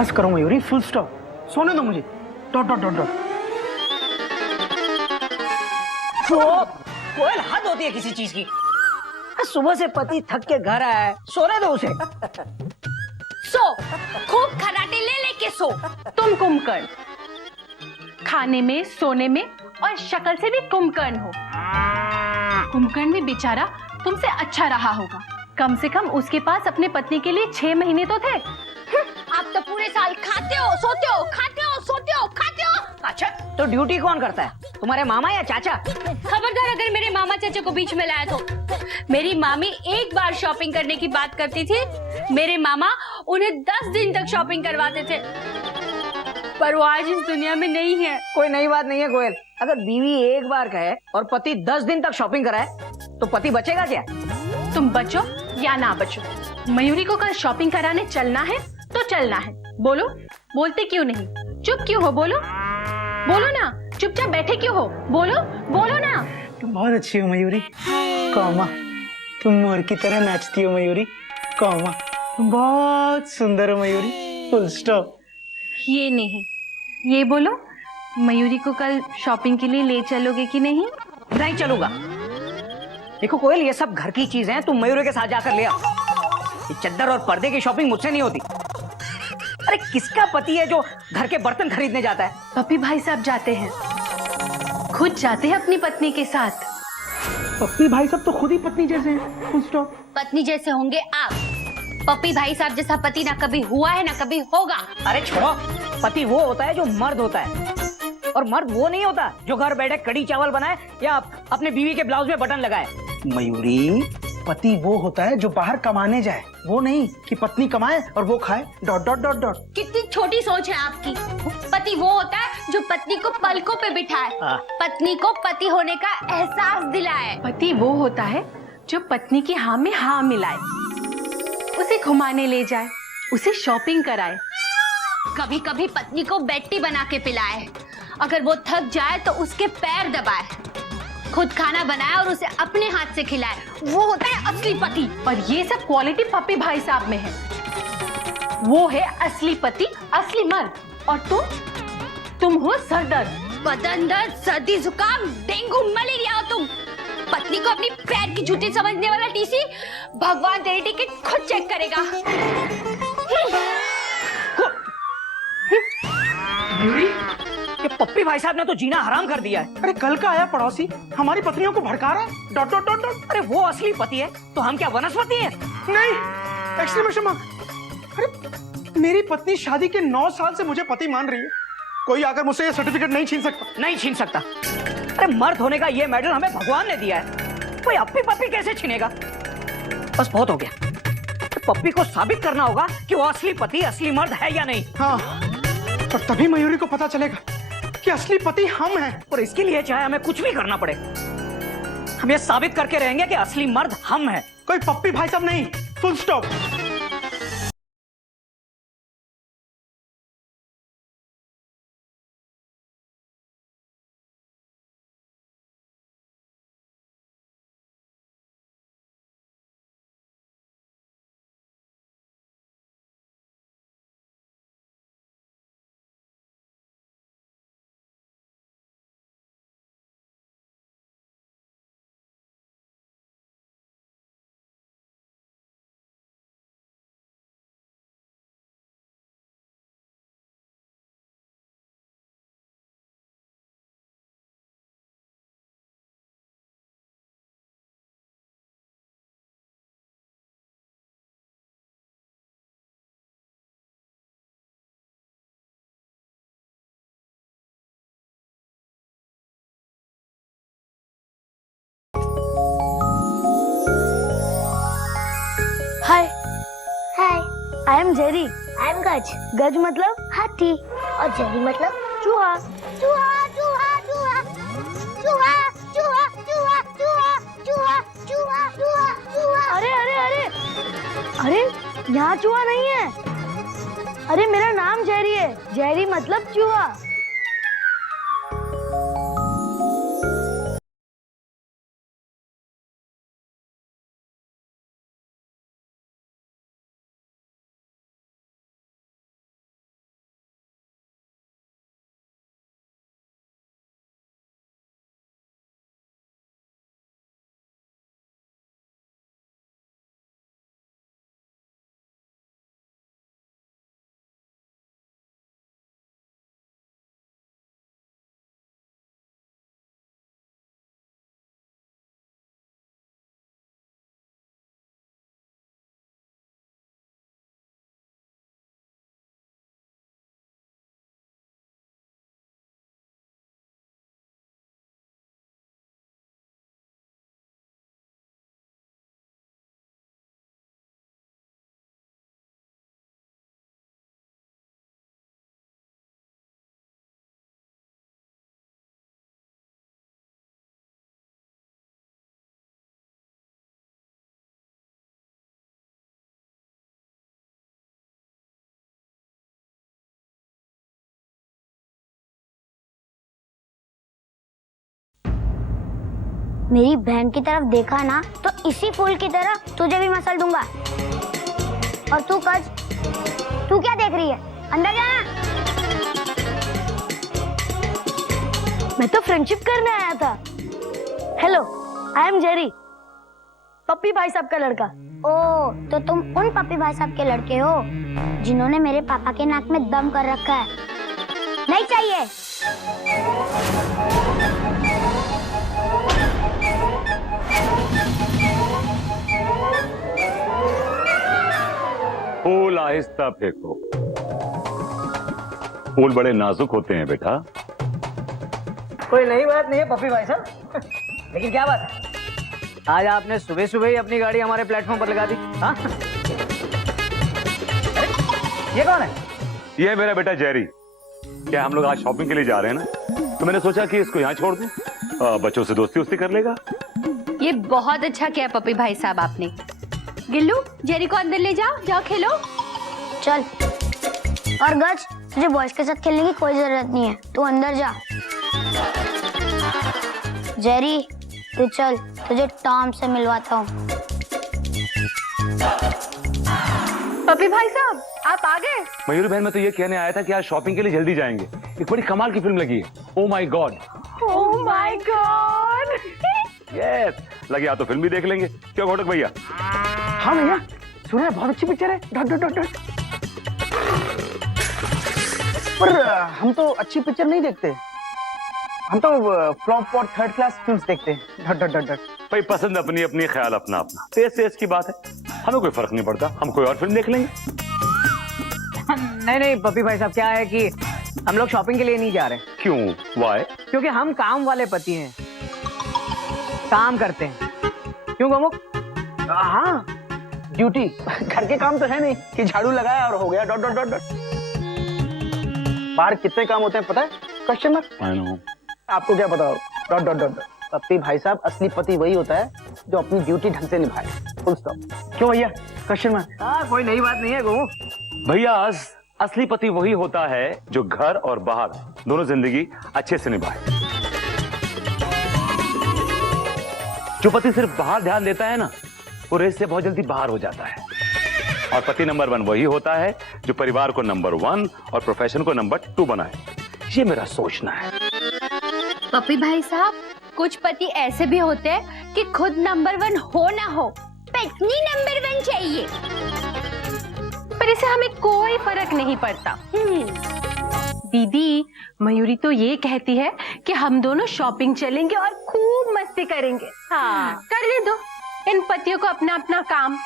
बस करो Mayuri, full stop. सोने दो मुझे। Dot dot dot dot. कोयल हद होती है किसी चीज की। सुबह से पति थक के घर आया है, सोने दो उसे। सो खूब खराटे ले लेके सो। तुम कुंभकर्ण, खाने में, सोने में और शक्ल से भी कुंभकर्ण हो। कुंभकर्ण भी बेचारा तुमसे अच्छा रहा होगा। कम से कम उसके पास अपने पत्नी के लिए 6 महीने तो थे। आप तो पूरे साल खाते हो, सोते हो, खाते हो, सोते हो, खाते हो। अच्छा, तो ड्यूटी कौन करता है, तुम्हारे मामा या चाचा? खबरदार अगर मेरे मामा चाचा को बीच में लाया तो। मेरी मामी एक बार शॉपिंग करने की बात करती थी, मेरे मामा उन्हें 10 दिन तक शॉपिंग करवाते थे। पर वो आज इस दुनिया में नहीं है। कोई नई बात नहीं है कोयल। अगर बीवी एक बार कहे और पति 10 दिन तक शॉपिंग कराए तो पति बचेगा क्या? तुम बचो या ना बचो, मयूरी को कल शॉपिंग कराने चलना है तो चलना है। बोलो, बोलते क्यों नहीं? चुप क्यों हो? बोलो बोलो ना, चुपचाप बैठे क्यों हो? बोलो बोलो ना। तुम बहुत अच्छी हो मयूरी, कौमा। तुम मोर की तरह नाचती हो मयूरी, कौमा। तुम बहुत सुंदर हो मयूरी, फुल स्टॉप। ये नहीं, ये बोलो, मयूरी को कल शॉपिंग के लिए ले चलोगे कि नहीं? नहीं चलूंगा। देखो कोयल, ये सब घर की चीजें हैं, तुम मयूरी के साथ जाकर ले आओ। ये चद्दर और पर्दे की शॉपिंग मुझसे नहीं होती। अरे किसका पति है जो घर के बर्तन खरीदने जाता है? पप्पी भाई साहब जाते हैं, खुद जाते हैं अपनी पत्नी के साथ। पप्पी भाई सब तो खुद ही पत्नी जैसे हैं, फुल स्टॉप। पत्नी जैसे होंगे आप। पप्पी भाई साहब जैसा पति ना कभी हुआ है ना कभी होगा। अरे छोड़ो, पति वो होता है जो मर्द होता है, और मर्द वो नहीं होता जो घर बैठे कड़ी चावल बनाए या अपने बीवी के ब्लाउज में बटन लगाए। मयूरी, पति वो होता है जो बाहर कमाने जाए, वो नहीं कि पत्नी कमाए और वो खाए। Dot dot dot dot. कितनी छोटी सोच है आपकी। पति वो होता है जो पत्नी को पलकों पे बिठाए, पत्नी को पति होने का एहसास दिलाए। पति वो होता है जो पत्नी की हाँ में हाँ मिलाए, उसे घुमाने ले जाए, उसे शॉपिंग कराए, कभी कभी पत्नी को बेटी बना के पिलाए, अगर वो थक जाए तो उसके पैर दबाए, खुद खाना बनाए और उसे अपने हाथ से खिलाए। वो होता है असली पति। और ये सब क्वालिटी पप्पी भाई साहब में है। वो है असली पति, असली मर्द। और तुम हो सरदर्द। बदन दर्द, सर्दी, जुकाम, डेंगू, मलेरिया हो तुम। पत्नी को अपनी पैर की जूती समझने वाला टीसी भगवान तेरी टिकट खुद चेक करेगा। ये पप्पी भाई साहब ने तो जीना हराम कर दिया है। अरे कल का आया पड़ोसी हमारी पत्नियों को भड़का रहा है। Dot dot dot dot. अरे वो असली पति है तो हम क्या वनस्पति हैं? नहीं, एक्सक्लेमेशन मार्क। अरे मेरी पत्नी शादी के 9 साल से मुझे पति मान रही है। कोई आकर मुझसे ये सर्टिफिकेट नहीं छीन सकता। नहीं छीन सकता। अरे मर्द होने का ये मेडल हमें भगवान ने दिया है, कोई अपनी पप्पी कैसे छीनेगा? बस बहुत हो गया। तो पप्पी को साबित करना होगा कि वो असली पति, असली मर्द है या नहीं। हाँ, पर तभी मयूरी को पता चलेगा कि असली पति हम हैं। और इसके लिए चाहे हमें कुछ भी करना पड़े, हम ये साबित करके रहेंगे कि असली मर्द हम हैं। कोई पप्पी भाई साहब नहीं, full stop. Hi hi, I am Jerry. I am गज। गज मतलब हाथी और जेरी मतलब चूहा। चूहा चूहा चूहा चूहा चूहा चूहा चूहा चूहा चूहा चूहा चूहा। अरे अरे अरे अरे, यहाँ चूहा नहीं है। अरे मेरा नाम जेरी है, जेरी मतलब चूहा। मेरी बहन की तरफ देखा ना तो इसी फूल की तरह तुझे भी मसल दूंगा। और तू कज, तू क्या देख रही है? अंदर जाना। मैं तो फ्रेंडशिप करने आया था। हेलो, आई एम जेरी, पप्पी भाई साहब का लड़का। ओ, तो तुम उन पप्पी भाई साहब के लड़के हो जिन्होंने मेरे पापा के नाक में दम कर रखा है। नहीं चाहिए। फूल आहिस्ता फेंको, फूल बड़े नाजुक होते हैं बेटा। कोई नई बात नहीं है पप्पी भाई साहब, लेकिन क्या बात है, आज आपने सुबह सुबह ही अपनी गाड़ी हमारे प्लेटफॉर्म पर लगा दी। हाँ? अरे, ये कौन है? ये है मेरा बेटा जेरी। क्या हम लोग आज शॉपिंग के लिए जा रहे हैं ना, तो मैंने सोचा कि इसको यहाँ छोड़ दूं, बच्चों से दोस्ती वोस्ती कर लेगा। ये बहुत अच्छा किया पप्पी भाई साहब आपने। गिल्लू, जेरी को अंदर ले जाओ, जाओ खेलो। चल। और गज, तुझे बॉयज के साथ खेलने की कोई जरूरत नहीं है, तू अंदर जा। जेरी, तू चल, तुझे टॉम से मिलवाता हूँ। पप्पी भाई साहब, आप आ गए? मयूरी बहन, मैं तो ये कहने आया था कि आज शॉपिंग के लिए जल्दी जाएंगे। एक बड़ी कमाल की फिल्म लगी है, oh my God. Oh my God. Yes, लगे आ तो फिल्म भी देख लेंगे। क्यों घोटक भैया? हाँ भैया, सुना है बहुत अच्छी पिक्चर है। Dot dot dot dot. पर हम तो अच्छी पिक्चर नहीं देखते, हम तो फ्लॉप और थर्ड क्लास फिल्म्स देखते हैं। Dot dot dot dot. भाई पसंद अपनी अपनी, ख्याल अपना अपना, टेस्ट टेस्ट की बात है, हमें कोई फर्क नहीं पड़ता, हम कोई और फिल्म देख लेंगे। नहीं नहीं पप्पी भाई साहब, क्या है कि हम लोग शॉपिंग के लिए नहीं जा रहे। क्यों? वाई? क्योंकि हम काम वाले पति हैं, काम करते हैं। क्यों गोमुख? हाँ, ड्यूटी। घर के काम तो है नहीं कि झाड़ू लगाया और हो गया। Dot dot dot dot. बाहर कितने काम होते हैं पता है? Question mark. I know. आपको क्या पता हो? Dot dot dot dot. Pappi भाई साहब, असली पति वही होता है जो अपनी ड्यूटी ढंग से निभाए। Full stop. क्यों भैया? Question mark. हाँ, कोई नई बात नहीं है गोमुख। भैया, असली पति वही होता है जो घर और बाहर दोनों जिंदगी अच्छे से निभाए। जो पति सिर्फ बाहर ध्यान देता है ना, वो रेस से बहुत जल्दी बाहर हो जाता है। और पति नंबर 1 वही होता है जो परिवार को नंबर 1 और प्रोफेशन को नंबर 2 बनाए। ये मेरा सोचना है। पप्पी भाई साहब, कुछ पति ऐसे भी होते हैं कि खुद नंबर 1 हो ना हो, पत्नी नंबर 1 चाहिए। पर इसे हमें कोई फर्क नहीं पड़ता। दीदी, मयूरी तो ये कहती है कि हम दोनों शॉपिंग चलेंगे और खूब मस्ती करेंगे। हाँ, करने दो इन पतियों को अपना अपना काम।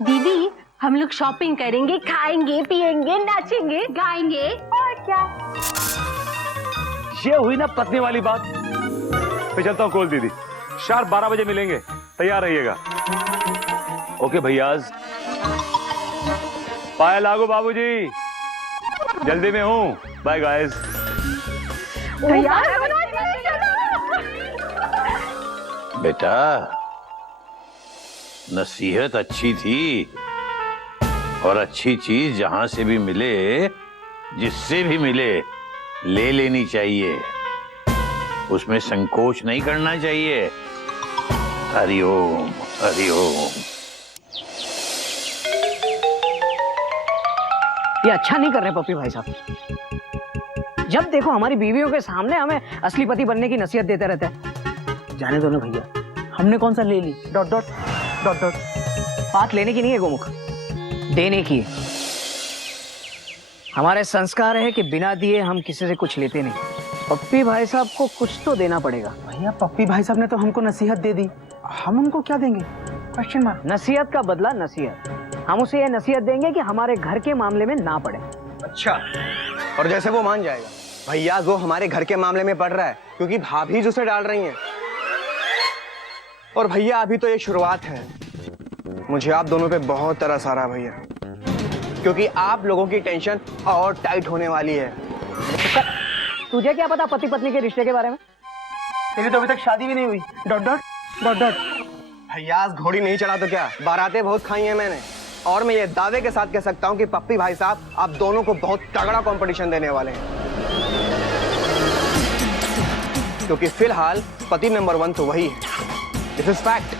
दीदी, हम लोग शॉपिंग करेंगे, खाएंगे, पिएंगे, नाचेंगे, गाएंगे, और क्या। ये हुई ना पत्नी वाली बात। मैं चलता हूँ कोल दीदी, शार्प 12 बजे मिलेंगे, तैयार रहिएगा। ओके भैया, पाया लागो बाबूजी, जल्दी में हूँ। Bye guys. बेटा, नसीहत अच्छी थी, और अच्छी चीज जहां से भी मिले, जिससे भी मिले, ले लेनी चाहिए, उसमें संकोच नहीं करना चाहिए। हरिओम हरिओम। ये अच्छा नहीं कर रहे पप्पी भाई साहब। जब देखो हमारी बीवियों के सामने हमें असली पति बनने की नसीहत देते रहते हैं। जाने दो ना भैया, हमने कौन सा ले ली? Dot dot dot dot. बात लेने की नहीं है गोमुख, देने की है। हमारे संस्कार है कि बिना दिए हम किसी से कुछ लेते नहीं। पप्पी भाई साहब को कुछ तो देना पड़ेगा। भैया, पप्पी भाई साहब ने तो हमको नसीहत दे दी, हम उनको क्या देंगे? Question mark. नसीहत का बदला नसीहत। हम उसे ये नसीहत देंगे कि हमारे घर के मामले में ना पड़े। अच्छा, और जैसे वो मान जाएगा। भैया, वो हमारे घर के मामले में पड़ रहा है क्योंकि भाभी जो उसे डाल रही हैं। और भैया, अभी तो ये शुरुआत है। मुझे आप दोनों पे बहुत तरस आ रहा है भैया, क्योंकि आप लोगों की टेंशन और टाइट होने वाली है। तुझे क्या पता पति पत्नी के रिश्ते के बारे में? तेरी तो अभी तक शादी भी नहीं हुई। Dot dot dot dot. भैया, घोड़ी नहीं चढ़ा तो क्या, बारातें बहुत खाई हैं मैंने। और मैं ये दावे के साथ कह सकता हूँ कि पप्पी भाई साहब आप दोनों को बहुत तगड़ा कंपटीशन देने वाले हैं। क्योंकि फिलहाल पति नंबर 1 तो वही है। This is fact.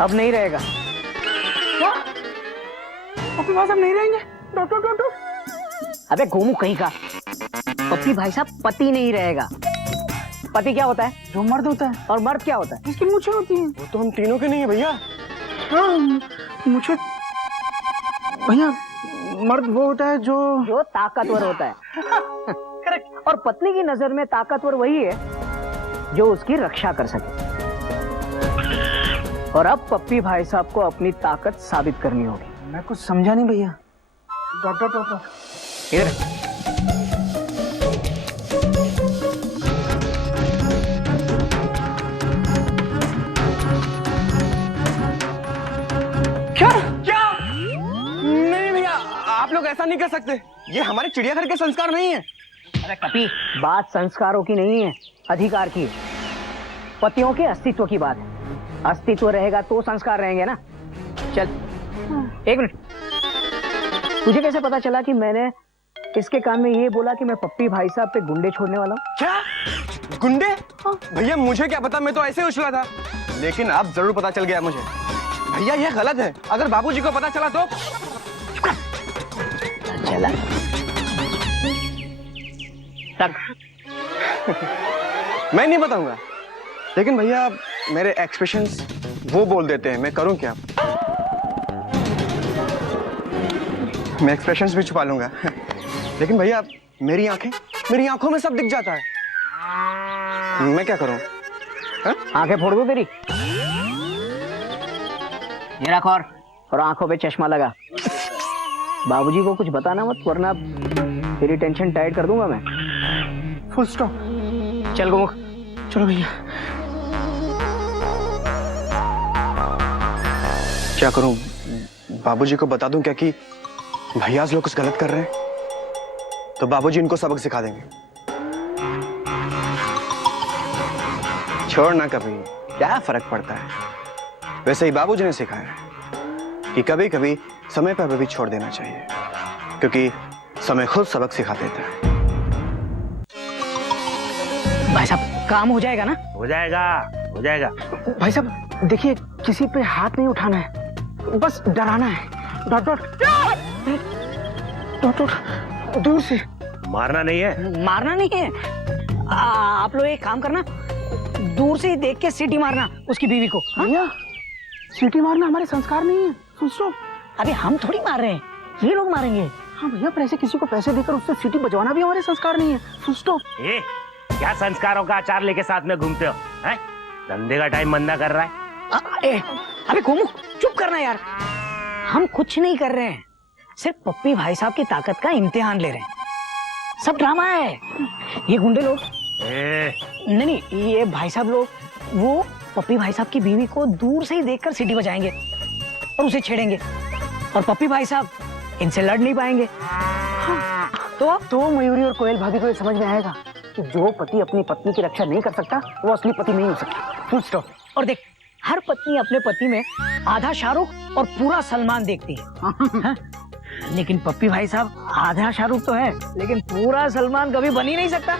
अब नहीं रहेगा। क्या पप्पी भाई साहब नहीं रहेंगे? डॉक्टर अबे गोमू कहीं का, पप्पी भाई साहब पति नहीं रहेगा। पति क्या होता है? जो मर्द होता है, और मर्द क्या होता है? इसकी मूछें होती हैं। वो तो हम तीनों के नहीं है भैया। हाँ, मुझे भैया मर्द वो होता है जो ताकतवर होता है। करेक्ट। और पत्नी की नजर में ताकतवर वही है जो उसकी रक्षा कर सके। और अब पप्पी भाई साहब को अपनी ताकत साबित करनी होगी। मैं कुछ समझा नहीं भैया। डॉक्टर इधर क्या? नहीं भैया, आप लोग ऐसा नहीं कर सकते। ये हमारे चिड़ियाघर के संस्कार नहीं है। अरे कपी, बात संस्कारों की नहीं है, अधिकार की है। पतियों के अस्तित्व की बात है। अस्तित्व रहेगा तो संस्कार रहेंगे ना। चल एक मिनट, तुझे कैसे पता चला कि मैंने इसके कान में ये बोला कि मैं पप्पी भाई साहब पे गुंडे छोड़ने वाला हूँ? क्या गुंडे? भैया मुझे क्या पता, मैं तो ऐसे ही उछला था। लेकिन अब जरूर पता चल गया मुझे। भैया ये गलत है। अगर बाबूजी को पता चला तो? चला तक मैं नहीं बताऊंगा। लेकिन भैया मेरे एक्सप्रेशंस वो बोल देते हैं, मैं करूं क्या? मैं एक्सप्रेशंस भी छुपा लूंगा। लेकिन भैया मेरी आंखों में सब दिख जाता है। मैं क्या करूं? आंखें फोड़ दो तेरी। ये रख और आंखों पे चश्मा लगा। बाबूजी को कुछ बताना मत, वरना तेरी टेंशन टाइट कर दूंगा मैं। Full stop. चल गोमुख। चलो भैया। क्या करूं? बाबूजी को बता दूं क्या कि भैया लोग कुछ गलत कर रहे हैं? तो बाबूजी इनको सबक सिखा देंगे। छोड़ ना, कभी क्या फर्क पड़ता है। वैसे ही बाबूजी ने सिखाया है कि कभी कभी समय पर भी छोड़ देना चाहिए, क्योंकि समय खुद सबक सिखा देता है। भाई साहब काम हो जाएगा ना? हो जाएगा, हो जाएगा। भाई साहब देखिए, किसी पे हाथ नहीं उठाना है, बस डराना है। डॉक्टर दूर से। मारना नहीं है। मारना नहीं है। आप लोग एक काम करना, दूर से ही देख के सीटी मारना उसकी बीवी को। भैया सीटी मारना हमारे संस्कार नहीं है। Full stop. अरे हम थोड़ी मार रहे हैं, ये लोग मारेंगे। हाँ भैया, पर ऐसे किसी को पैसे देकर उससे सीटी बजवाना भी हमारे संस्कार नहीं है। Full stop. ए, क्या संस्कारों का अचार लेके साथ में घूमते हो? हैं? धंधे का टाइम मंदा कर रहा है। अरे गोमू चुप करना यार। हम कुछ नहीं कर रहे हैं, सिर्फ पप्पी भाई साहब की ताकत का इम्तिहान ले रहे हैं। सब ड्रामा है। ये गुंडे लोग नहीं, ये भाई साहब लोग वो पप्पी भाई साहब की बीवी को दूर से ही देखकर सीटी बजाएंगे और उसे छेड़ेंगे, और पप्पी भाई साहब इनसे लड़ नहीं पाएंगे। तो मयूरी और कोयल भाभी को ये समझ में आएगा कि जो पति अपनी पत्नी की रक्षा नहीं कर सकता वो असली पति नहीं हो सकता। Full stop. और देख, हर पत्नी अपने पति में आधा शाहरुख और पूरा सलमान देखती है। लेकिन पप्पी भाई साहब आधा शाहरुख तो है, लेकिन पूरा सलमान कभी बन ही नहीं सकता।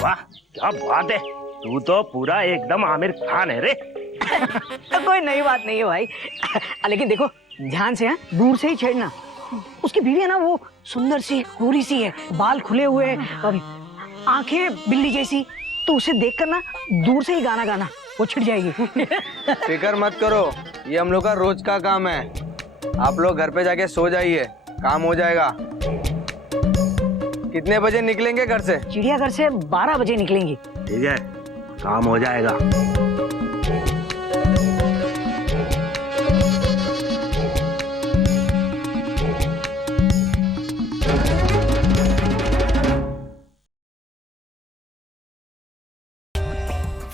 वाह क्या बात है, तू तो पूरा एकदम आमिर खान है रे। कोई नई बात नहीं है भाई। लेकिन देखो ध्यान से, दूर से ही छेड़ना। उसकी बीवी है ना, वो सुंदर सी गोरी सी है, बाल खुले हुए, आंखें बिल्ली जैसी, तो उसे देखकर ना दूर से ही गाना गाना, वो छिड़ जाएगी। फिक्र मत करो, ये हम लोग का रोज का काम है। आप लोग घर पे जाके सो जाइए, काम हो जाएगा। कितने बजे निकलेंगे घर से? चिड़ियाघर से 12 बजे निकलेंगी। ठीक है, काम हो जाएगा।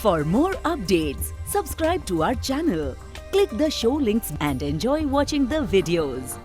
For more updates, subscribe to our channel, click the show links and enjoy watching the videos.